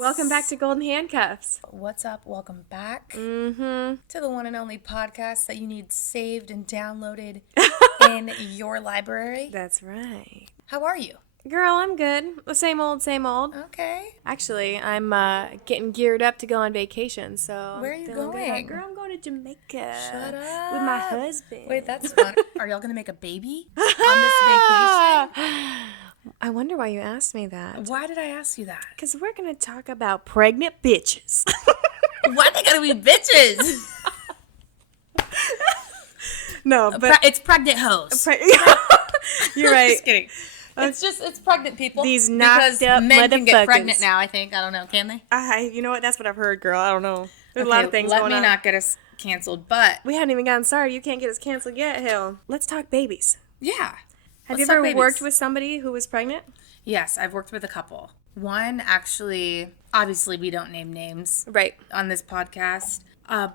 Welcome back to Golden Handcuffs. What's up? Welcome back Mm-hmm. to the one and only podcast that you need saved and downloaded in your library. That's right. How are you? Girl, I'm good. The same old, same old. Okay. Actually, I'm getting geared up to go on vacation, so... Where are you feeling good. going? Girl, I'm going to Jamaica. Shut up. With my husband. Wait, that's fun. Are y'all going to make a baby on this vacation? I wonder why you asked me that. Why did I ask you that? Because we're going to talk about pregnant bitches. Why they gotta be bitches? No, but... It's pregnant hoes. You're right. Just kidding. It's pregnant people. These knocked up men can get motherfuckers. pregnant now, I think. I don't know. Can they? You know what? That's what I've heard, girl. I don't know. There's a lot of things going on. Let me not get us canceled, but... We hadn't even gotten started. You can't get us canceled yet, hell. Let's talk babies. Yeah. Have you ever worked with somebody who was pregnant? Yes, I've worked with a couple. One, actually, obviously we don't name names Right. on this podcast,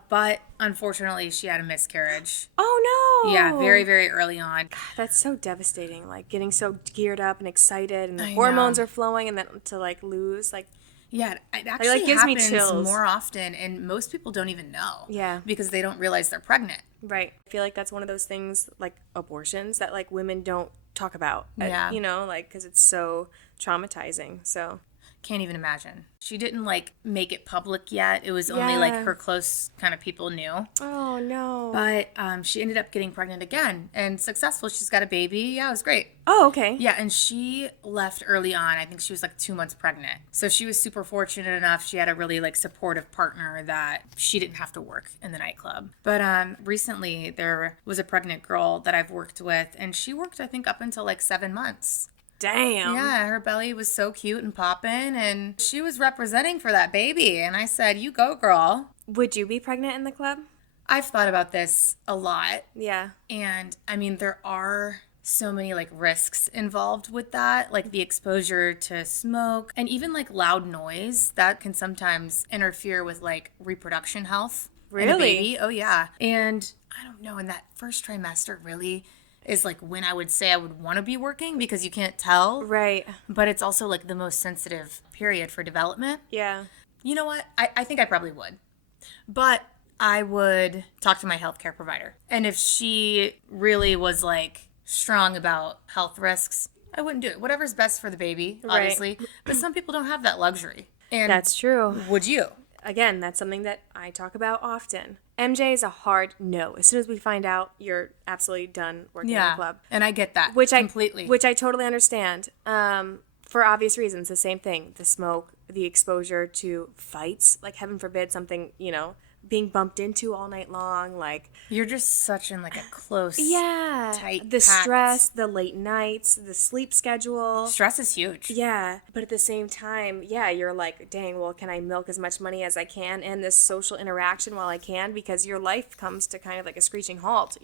but unfortunately she had a miscarriage. Oh, no. Yeah, very, very early on. That's so devastating. Like, getting so geared up and excited, and the I hormones know. are flowing, and then to, like, lose, like... Yeah, it actually gives me happens chills. more often, and most people don't even know. Yeah. Because they don't realize they're pregnant. Right. I feel like that's one of those things, like abortions, that, like, women don't talk about. Yeah. You know, like, because it's so traumatizing, so... Can't even imagine. She didn't, like, make it public yet. It was only, like, her close kind of people knew. Oh, no. But she ended up getting pregnant again and successful. She's got a baby. Yeah, it was great. Oh, okay. Yeah, and she left early on. I think she was, like, 2 months pregnant. So she was super fortunate enough. She had a really, like, supportive partner that she didn't have to work in the nightclub. But recently there was a pregnant girl that I've worked with, and she worked, I think, up until, like, 7 months. Damn. Yeah, her belly was so cute and popping, and she was representing for that baby. And I said, you go, girl. Would you be pregnant in the club? I've thought about this a lot. Yeah. And, I mean, there are so many, like, risks involved with that. Like, the exposure to smoke and even, like, loud noise that can sometimes interfere with, like, reproduction health. Really? In a baby. Oh, yeah. And I don't know, in that first trimester really is like when I would say I would want to be working because you can't tell. Right. But it's also like the most sensitive period for development. Yeah. You know what? I think I probably would. But I would talk to my healthcare provider. And if she really was like strong about health risks, I wouldn't do it. Whatever's best for the baby, obviously. Right. But some people don't have that luxury. And that's true. Would you? Again, that's something that I talk about often. MJ is a hard no. As soon as we find out, you're absolutely done working in the club. And I get that completely. Which I totally understand. For obvious reasons, the same thing. The smoke, the exposure to fights, like heaven forbid something, being bumped into all night long, like... You're just such in like a close, tight, the stress, the late nights, the sleep schedule. Stress is huge. Yeah, but at the same time, you're like, dang, well, can I milk as much money as I can and this social interaction while I can? Because your life comes to kind of like a screeching halt,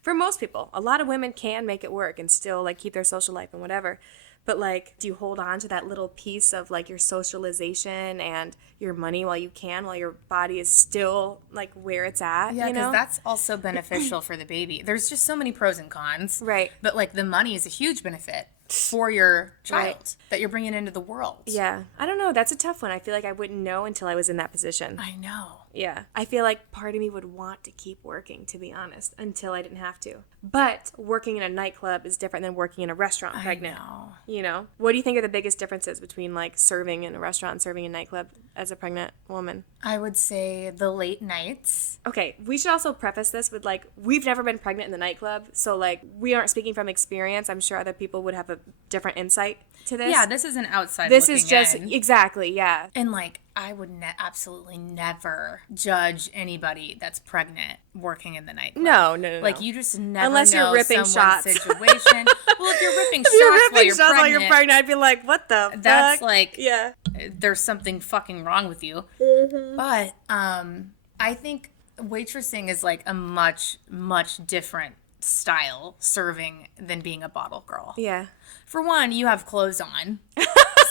For most people. A lot of women can make it work and still like keep their social life and whatever. But, like, do you hold on to that little piece of, like, your socialization and your money while you can, while your body is still, like, where it's at, Yeah, because that's also beneficial for the baby. There's just so many pros and cons. Right. But, like, the money is a huge benefit for your child that you're bringing into the world. Yeah. I don't know. That's a tough one. I feel like I wouldn't know until I was in that position. I know. Yeah. I feel like part of me would want to keep working, to be honest, until I didn't have to. But working in a nightclub is different than working in a restaurant pregnant. I know. What do you think are the biggest differences between, like, serving in a restaurant and serving in a nightclub as a pregnant woman? I would say the late nights. Okay, we should also preface this with, like, we've never been pregnant in the nightclub, so, like, we aren't speaking from experience. I'm sure other people would have a different insight to this. Yeah, this is an outside This looking is just, in. exactly, yeah. And, like, I would absolutely never judge anybody that's pregnant working in the nightclub. No. Like, you just never Unless know you're ripping someone's shots. situation. Well, if you're ripping shots while you're pregnant, I'd be like, what the fuck? That's like, yeah, there's something fucking wrong with you. Mm-hmm. But I think waitressing is like a much, much different style serving than being a bottle girl. Yeah. For one, you have clothes on.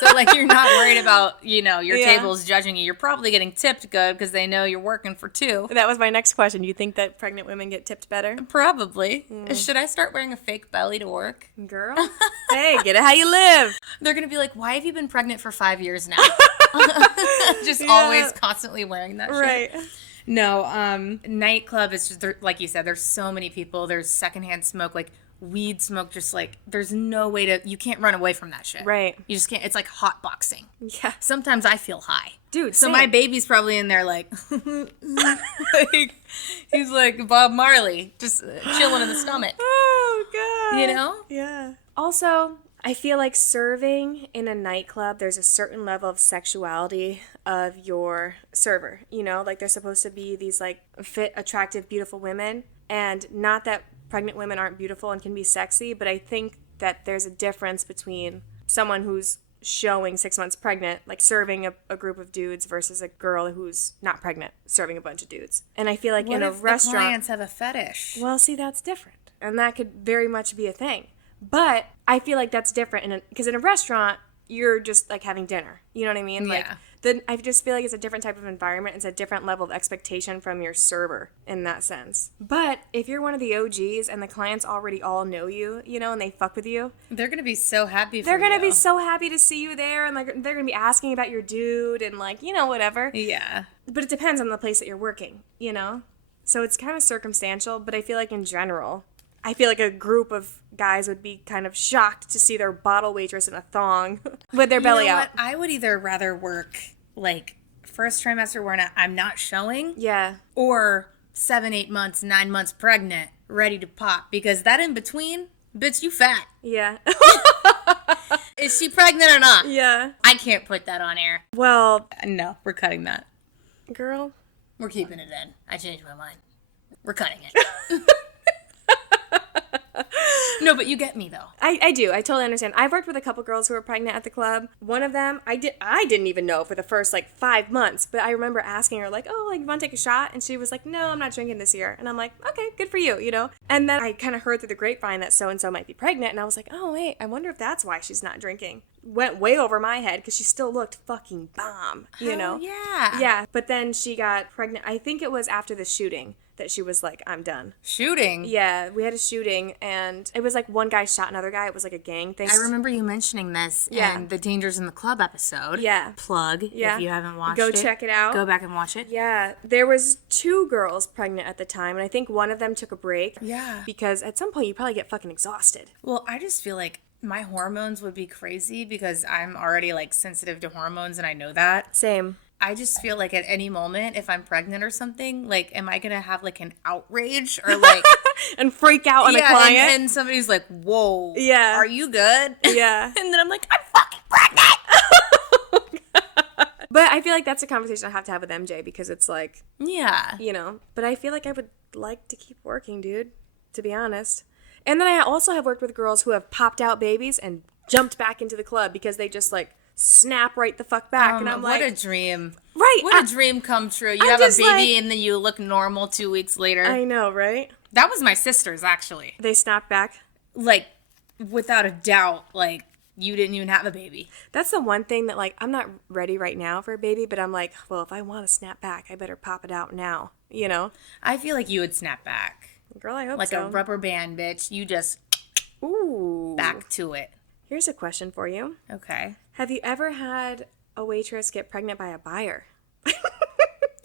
So, like, you're not worried about, your table's judging you. You're probably getting tipped good because they know you're working for two. That was my next question. Do you think that pregnant women get tipped better? Probably. Should I start wearing a fake belly to work? Girl, hey, get it how you live. They're going to be like, why have you been pregnant for 5 years now? Just always constantly wearing that shit. Right. No, nightclub is just, like you said, there's so many people. There's secondhand smoke, like weed smoke, just like, there's no way you can't run away from that shit. Right. You just can't, it's like hot boxing. Yeah. Sometimes I feel high. Dude, so same. my baby's probably in there like, like, he's like Bob Marley, just chilling in the stomach. Oh, God. You know? Yeah. Also, I feel like serving in a nightclub, there's a certain level of sexuality of your server. You know, like they're supposed to be these like fit, attractive, beautiful women. And not that pregnant women aren't beautiful and can be sexy, but I think that there's a difference between someone who's showing 6 months pregnant, like serving a group of dudes versus a girl who's not pregnant, serving a bunch of dudes. And I feel like What in a if restaurant... the clients have a fetish? Well, see, that's different. And that could very much be a thing. But I feel like that's different because in a restaurant, you're just like having dinner. You know what I mean? Like, Yeah. then I just feel like it's a different type of environment. It's a different level of expectation from your server in that sense. But if you're one of the OGs and the clients already all know you, you know, and they fuck with you, They're going to be so happy for they're going to you. be so happy to see you there. And like they're going to be asking about your dude and like, you know, whatever. Yeah. But it depends on the place that you're working, you know? So it's kind of circumstantial, but I feel like in general, I feel like a group of guys would be kind of shocked to see their bottle waitress in a thong with their belly out. What? I would either rather work like first trimester where I'm not showing, Yeah. or 7, 8 months, 9 months pregnant, ready to pop. Because that in between, bitch, you fat. Yeah. Is she pregnant or not? Yeah. I can't put that on air. Well, No, we're cutting that. girl. We're keeping it in. I changed my mind. We're cutting it. No, but you get me though. I do. I totally understand. I've worked with a couple girls who were pregnant at the club. One of them, I didn't even know for the first like 5 months, but I remember asking her like, "Oh, like you want to take a shot?" And she was like, "No, I'm not drinking this year." And I'm like, "Okay, good for you," you know. And then I kind of heard through the grapevine that so and so might be pregnant, and I was like, "Oh wait, I wonder if that's why she's not drinking." Went way over my head because she still looked fucking bomb, you know. Yeah. Yeah, but then she got pregnant. I think it was after the shooting that she was like, "I'm done." Shooting. Yeah, we had a shooting, and it was like one guy shot another guy. It was like a gang thing. I remember you mentioning this in the Dangers in the Club episode. Yeah. Plug Yeah. if you haven't watched Go it. check it out. Go back and watch it. Yeah, there was 2 girls pregnant at the time, and I think one of them took a break. Yeah. Because at some point you probably get fucking exhausted. Well, I just feel like my hormones would be crazy because I'm already like sensitive to hormones and I know that. Same. I just feel like at any moment, if I'm pregnant or something, like, am I going to have like an outrage or like. And freak out on a client. And somebody's like, whoa. Yeah. Are you good? Yeah. And then I'm like, I'm fucking pregnant. But I feel like that's a conversation I have to have with MJ because it's like, Yeah. you know, but I feel like I would like to keep working, dude, to be honest. And then I also have worked with girls who have popped out babies and jumped back into the club because they just like snap right the fuck back. And I'm like, what a dream. right. What a dream come true. You I'm have a just baby like- and then you look normal 2 weeks later. I know, right? That was my sister's, actually. They snapped back. Like, without a doubt, like, you didn't even have a baby. That's the one thing that, like, I'm not ready right now for a baby, but I'm like, well, if I want to snap back, I better pop it out now, you know? I feel like you would snap back. Girl, I hope Like so. a rubber band, bitch. You just Ooh. back to it. Here's a question for you. Okay. Have you ever had a waitress get pregnant by a buyer?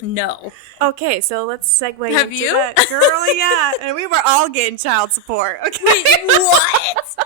No. Okay, so let's segue Have into you? that. Girl, yeah. And we were all getting child support. Okay. What?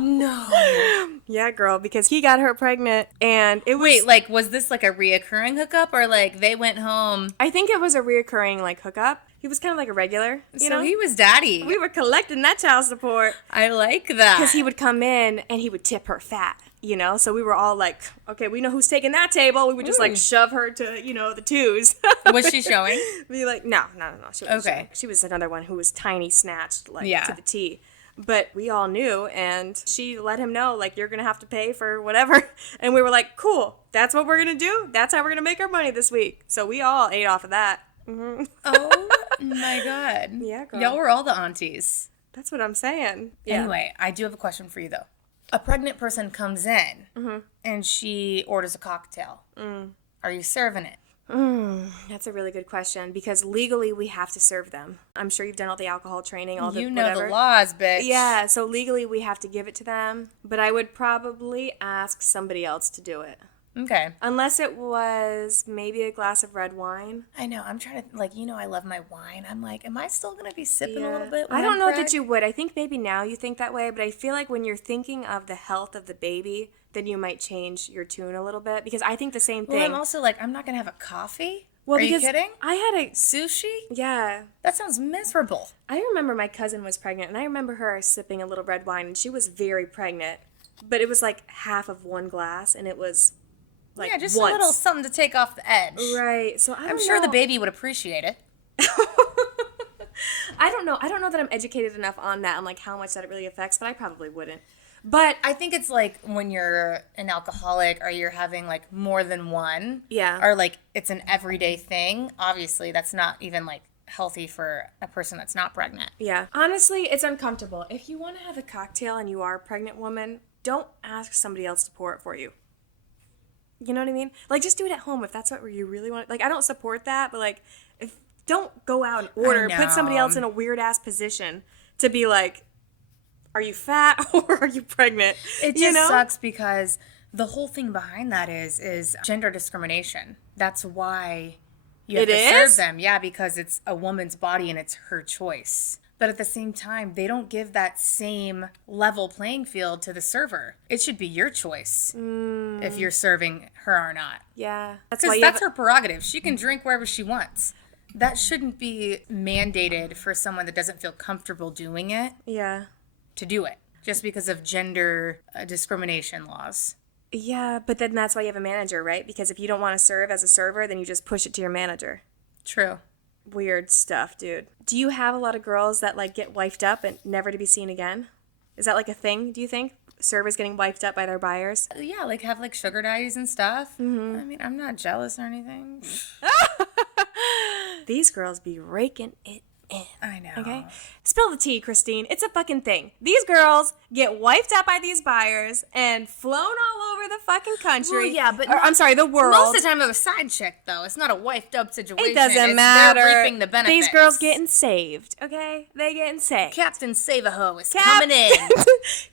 No. Yeah, girl, because he got her pregnant and it was... Wait, like, was this like a reoccurring hookup or like they went home? I think it was a reoccurring, like, hookup. He was kind of like a regular, you know? He was daddy. We were collecting that child support. I like that. Because he would come in and he would tip her fat, you know? So we were all like, okay, we know who's taking that table. We would just like shove her to, you know, the twos. Was she showing? Be like, no. She wasn't Okay. showing. She was another one who was tiny snatched, like, Yeah. to the T. But we all knew, and she let him know, like, you're going to have to pay for whatever. And we were like, cool, that's what we're going to do. That's how we're going to make our money this week. So we all ate off of that. Mm-hmm. Oh my God. Yeah, girl. Y'all were all the aunties. That's what I'm saying. Yeah. Anyway, I do have a question for you though. A pregnant person comes in and she orders a cocktail. Are you serving it? That's a really good question because legally we have to serve them. I'm sure you've done all the alcohol training, all the You know whatever. the laws, bitch. Yeah, so legally we have to give it to them, but I would probably ask somebody else to do it. Okay. Unless it was maybe a glass of red wine. I know. I'm trying to, like, I love my wine. I'm like, am I still going to be sipping a little bit I when don't I'm know preg? that you would. I think maybe now you think that way, but I feel like when you're thinking of the health of the baby, then you might change your tune a little bit, because I think the same thing. Well, I'm also like, I'm not going to have a coffee. Well, Are you because kidding? I had a Sushi? yeah. That sounds miserable. I remember my cousin was pregnant, and I remember her sipping a little red wine, and she was very pregnant, but it was like half of one glass, and it was like Yeah, just once. a little something to take off the edge. Right. So I'm sure the baby would appreciate it. I don't know. I don't know that I'm educated enough on that, on like how much that it really affects, but I probably wouldn't. But I think it's like when you're an alcoholic or you're having like more than one. Yeah. Or like it's an everyday thing. Obviously, that's not even like healthy for a person that's not pregnant. yeah, honestly, it's uncomfortable. If you want to have a cocktail and you are a pregnant woman, don't ask somebody else to pour it for you. You know what I mean? Like, just do it at home if that's what you really want. Like, I don't support that, but like, if don't go out and order, put somebody else in a weird ass position to be like, are you fat or are you pregnant? It just sucks because the whole thing behind that is gender discrimination. That's why you have to serve them. Yeah, because it's a woman's body and it's her choice. But at the same time, they don't give that same level playing field to the server. It should be your choice if you're serving her or not. Yeah. Because that's her prerogative. She can drink wherever she wants. That shouldn't be mandated for someone that doesn't feel comfortable doing it. Yeah. To do it just because of gender discrimination laws. Yeah, but then that's why you have a manager, right? Because if you don't want to serve as a server, then you just push it to your manager. True. Weird stuff, dude. Do you have a lot of girls that like get wifed up and never to be seen again? Is that like a thing, do you think? Servers getting wifed up by their buyers? Yeah, like have like sugar daddies and stuff. Mm-hmm. I mean, I'm not jealous or anything. These girls be raking it in. I know. Okay? Spill the tea, Christine. It's a fucking thing. These girls get wiped out by these buyers and flown all over the fucking country. Well, yeah, but I'm sorry, the world. Most of the time they're a side chick, though. It's not a wifed up situation. It doesn't matter. They're reaping the benefits. These girls getting saved, okay? They getting saved. Captain Save-A-Ho is coming in.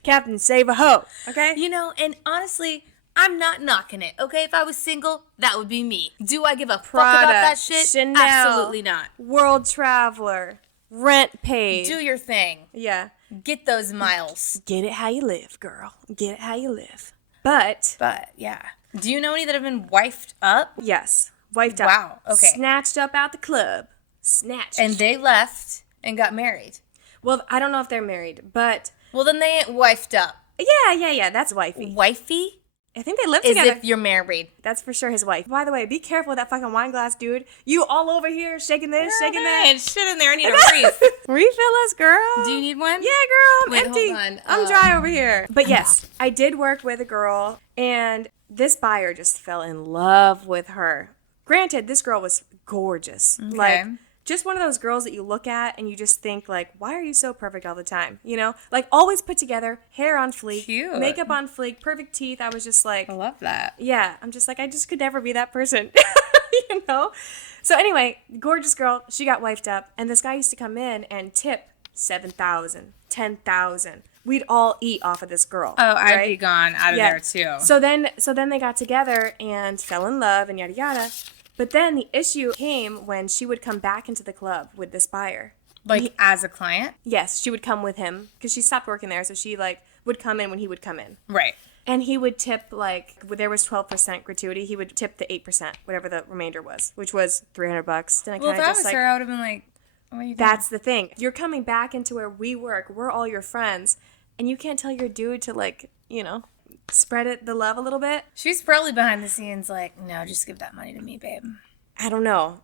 Captain Save-A-Ho, okay? And honestly, I'm not knocking it, okay? If I was single, that would be me. Do I give a fuck Prada, about that shit? Chanel, Absolutely not. World Traveler, rent paid. Do your thing. Yeah. Get those miles. Get it how you live, girl. Get it how you live. But, yeah. Do you know any that have been wifed up? yes, wifed up. Wow, okay. Snatched up out the club. Snatched. And they left and got married. Well, I don't know if they're married, but Well, then they ain't wifed up. yeah, that's wifey. Wifey I think they live is together. if you're married. That's for sure his wife. By the way, be careful with that fucking wine glass, dude. You all over here shaking this, shaking that. And shit in there. I need a reef. Refill us, girl. Do you need one? Yeah, girl. I'm Wait, empty. hold on. I'm dry over here. But yes, I did work with a girl, and this buyer just fell in love with her. Granted, this girl was gorgeous. Okay. Like, just one of those girls that you look at and you just think, like, why are you so perfect all the time? You know? Like, always put together, hair on fleek, Cute. makeup on fleek, perfect teeth. I was just like, I love that. yeah, I'm just like, I just could never be that person, you know? So anyway, gorgeous girl, she got wifed up, and this guy used to come in and tip $7,000, $10,000. We'd all eat off of this girl. Oh, I'd right? be gone out of there too. So then they got together and fell in love and yada yada. But then the issue came when she would come back into the club with this buyer. Like as a client? Yes, she would come with him because she stopped working there, so she like would come in when he would come in. Right. And he would tip, like, there was 12% gratuity. He would tip the 8%, whatever the remainder was, which was $300. Then I Well, if kind I of was just her, I would have been like, what are you doing? that's the thing. You're coming back into where we work. We're all your friends. And you can't tell your dude to, like, spread the love a little bit. She's probably behind the scenes like, no, just give that money to me, babe. I don't know.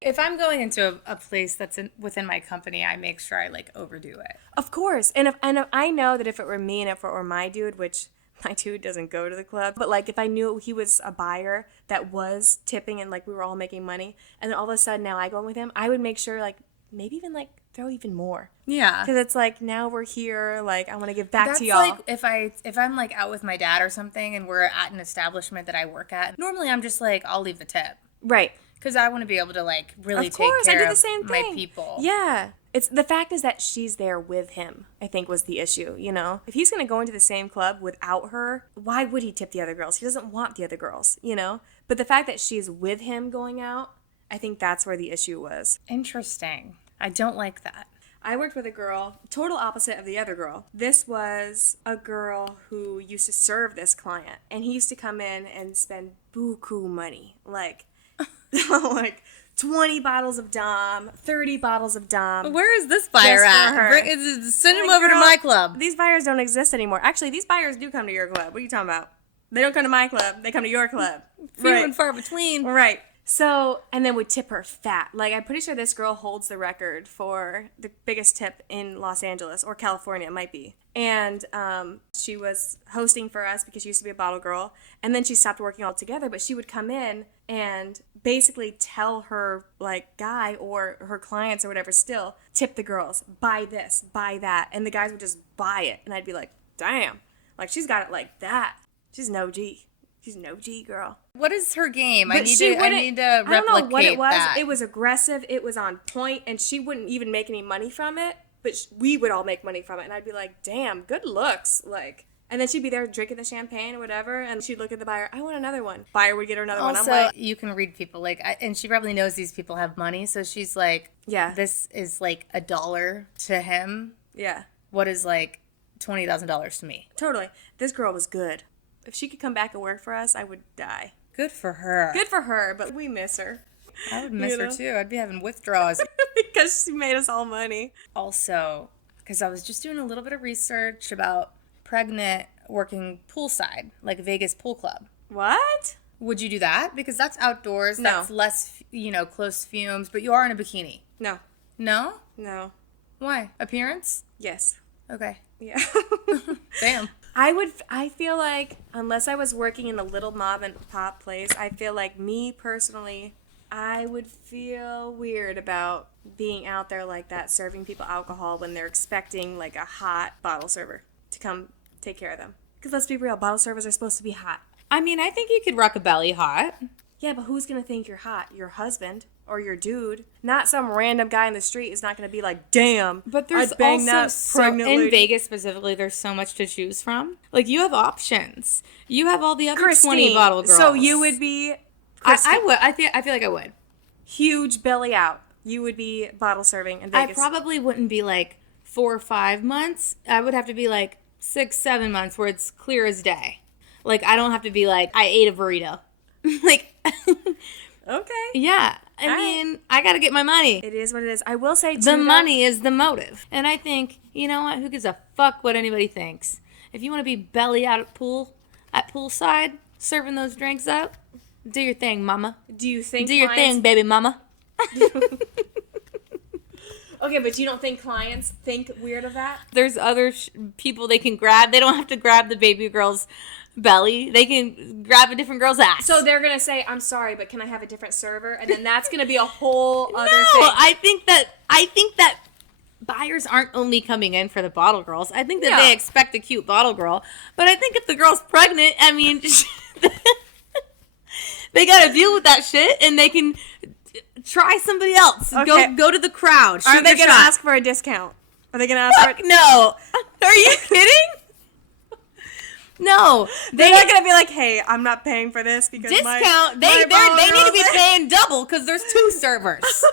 If I'm going into a place that's within my company, I make sure I, like, overdo it. Of course. And if I know that if it were me and if it were my dude, which my dude doesn't go to the club, but, like, if I knew he was a buyer that was tipping and, like, we were all making money, and then all of a sudden now I go in with him, I would make sure, like, maybe even, like, throw even more. Yeah. Because it's like, now we're here, like, I want to give back to y'all. That's like if I'm like out with my dad or something and we're at an establishment that I work at, normally I'm just like, I'll leave the tip. Right. Because I want to be able to, like, really Of course, take I care do the of same my thing. people. Yeah. It's the fact is that she's there with him, I think was the issue, you know? If he's going to go into the same club without her, why would he tip the other girls? He doesn't want the other girls, you know? But the fact that she's with him going out, I think that's where the issue was. Interesting. I don't like that. I worked with a girl, total opposite of the other girl. This was a girl who used to serve this client, and he used to come in and spend buku money, like 20 bottles of Dom, 30 bottles of Dom. Where is this buyer Just for at? her. Send him Like, over to girl, my club. These buyers don't exist anymore. Actually, these buyers do come to your club. What are you talking about? They don't come to my club. They come to your club. Few and far between. Right. So, and then would tip her fat. Like, I'm pretty sure this girl holds the record for the biggest tip in Los Angeles, or California, it might be. And she was hosting for us because she used to be a bottle girl. And then she stopped working altogether, but she would come in and basically tell her, like, guy or her clients or whatever still, tip the girls, buy this, buy that. And the guys would just buy it. And I'd be like, damn, like, she's got it like that. She's an OG. She's an OG girl. What is her game? But I need to replicate I don't know what it was. that. It was aggressive. It was on point, and she wouldn't even make any money from it. But we would all make money from it, and I'd be like, "Damn, good looks!" Like, and then she'd be there drinking the champagne or whatever, and she'd look at the buyer. I want another one. Buyer would get her another one. I'm Also, like, you can read people like, and she probably knows these people have money, so she's like, yeah, this is like $1 to him. yeah, What is like $20,000 to me? totally. This girl was good. If she could come back and work for us, I would die. Good for her. Good for her, but we miss her. I would miss You her know? too. I'd be having withdrawals. Because she made us all money. Also, because I was just doing a little bit of research about pregnant working poolside, like a Vegas pool club. What? Would you do that? Because that's outdoors. No. That's less, close fumes, but you are in a bikini. No. No? No. Why? Appearance? Yes. Okay. Yeah. Damn. I feel like, unless I was working in a little mom and pop place, I feel like me personally, I would feel weird about being out there like that, serving people alcohol when they're expecting like a hot bottle server to come take care of them. Because let's be real, bottle servers are supposed to be hot. I mean, I think you could rock a belly hot. Yeah, but who's going to think you're hot? Your husband or your dude. Not some random guy in the street is not going to be like, damn, But there's I'd bang also that pregnant in lady. Vegas specifically, there's so much to choose from. Like, you have options. You have all the other 20 Christine. bottle girls. So you would be... I would. I feel like I would. Huge belly out. You would be bottle serving in Vegas. I probably wouldn't be like 4 or 5 months. I would have to be like 6, 7 months where it's clear as day. Like, I don't have to be like, I ate a burrito. Like, Okay. yeah. I All mean, I got to get my money. It is what it is. I will say, too, The though- money is the motive. And I think, you know what? Who gives a fuck what anybody thinks? If you want to be belly out at poolside, serving those drinks up, do your thing, mama. Do you think Do your clients... thing, baby mama. Okay, but you don't think clients think weird of that? There's other people they can grab. They don't have to grab the baby girl's belly. They can grab a different girl's ass. So they're going to say, I'm sorry, but can I have a different server? And then that's going to be a whole other no, thing. I think that buyers aren't only coming in for the bottle girls. I think that No. they expect a cute bottle girl. But I think if the girl's pregnant, I mean, they got to deal with that shit, and they can try somebody else. Okay. Go to the crowd. Are Shoot they your going to shot. ask for a discount? Are they going to ask for Fuck no. Are you kidding? No. They're not going to be like, hey, I'm not paying for this because discount. They my bottle need to girls be are- paying double because there's 2 servers.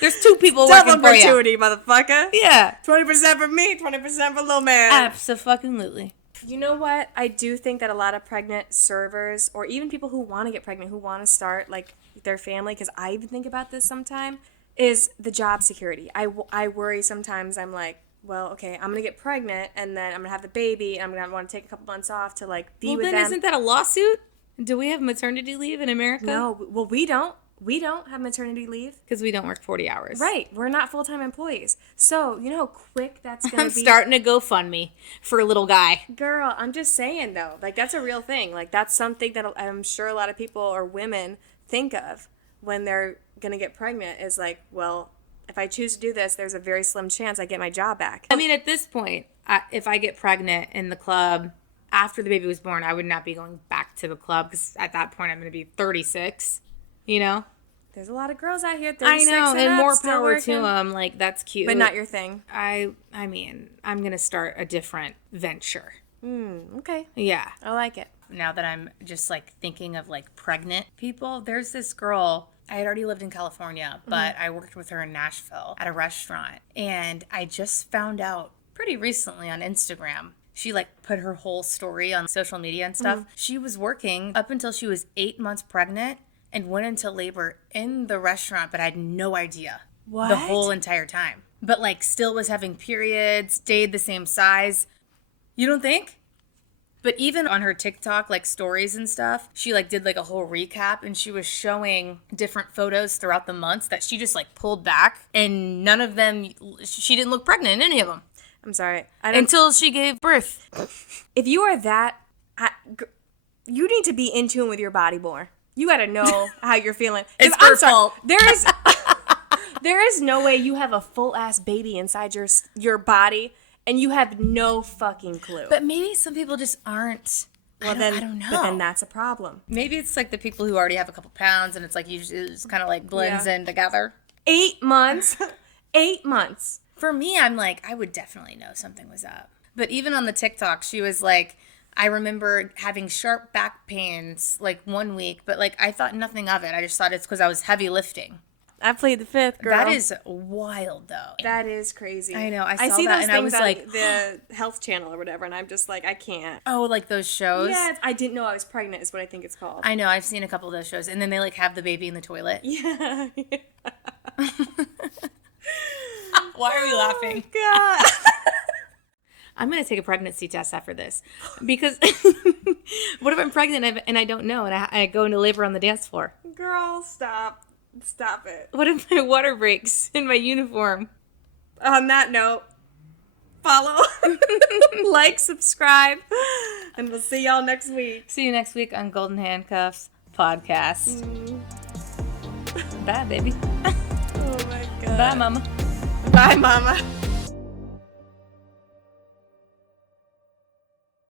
There's 2 people Double working for you. gratuity, motherfucker. Yeah. 20% for me, 20% for little man. Abso-fucking-lutely. You know what? I do think that a lot of pregnant servers, or even people who want to get pregnant, who want to start like their family, because I even think about this sometime, is the job security. I worry sometimes. I'm like, well, okay, I'm gonna get pregnant, and then I'm gonna have the baby, and I'm gonna want to take a couple months off to like be with Well, then them. isn't that a lawsuit? Do we have maternity leave in America? No, well, we don't. We don't have maternity leave. Because we don't work 40 hours. Right. We're not full-time employees. So, you know how quick that's going I'm to be? starting a GoFundMe for a little guy. Girl, I'm just saying, though. Like, that's a real thing. Like, that's something that I'm sure a lot of people or women think of when they're going to get pregnant is like, well, if I choose to do this, there's a very slim chance I get my job back. I mean, at this point, if I get pregnant in the club after the baby was born, I would not be going back to the club because at that point I'm going to be 36. you know? There's a lot of girls out here. I know, and more still power working. to them. Like, that's cute. But not your thing. I mean, I'm going to start a different venture. Okay. Yeah. I like it. Now that I'm just, like, thinking of, like, pregnant people, there's this girl. I had already lived in California, but I worked with her in Nashville at a restaurant. And I just found out pretty recently on Instagram. She, like, put her whole story on social media and stuff. She was working up until she was 8 months pregnant and went into labor in the restaurant, but I had no idea. What? The whole entire time. But, like, still was having periods, stayed the same size. You don't think? But even on her TikTok, like, stories and stuff, she, like, did, like, a whole recap, and she was showing different photos throughout the months that she just, like, pulled back, and none of them, she didn't look pregnant in any of them. I'm sorry. Until she gave birth. If you are that, you need to be in tune with your body more. You got to know how you're feeling. It's her fault. There is no way you have a full-ass baby inside your body and you have no fucking clue. But maybe some people just aren't. I don't know. But then that's a problem. Maybe it's like the people who already have a couple pounds and it's like it's kind of like blends in together. 8 months. 8 months. For me, I'm like, I would definitely know something was up. But even on the TikTok, she was like, I remember having sharp back pains like 1 week, but like I thought nothing of it. I just thought it's because I was heavy lifting. I played the fifth, girl. That is wild, though. That is crazy. I know. I see that those and I was on like, the Health Channel or whatever, and I'm just like, I can't. oh, like those shows? Yeah, I didn't know I was pregnant is what I think it's called. I know. I've seen a couple of those shows, and then they like have the baby in the toilet. Yeah. Why are we laughing? God. I'm going to take a pregnancy test after this. Because what if I'm pregnant and I don't know and I go into labor on the dance floor? Girl, stop. Stop it. What if my water breaks in my uniform? On that note, follow, like, subscribe, and we'll see y'all next week. See you next week on Golden Handcuffs podcast. Bye, baby. Oh, my God. Bye, mama. Bye, mama.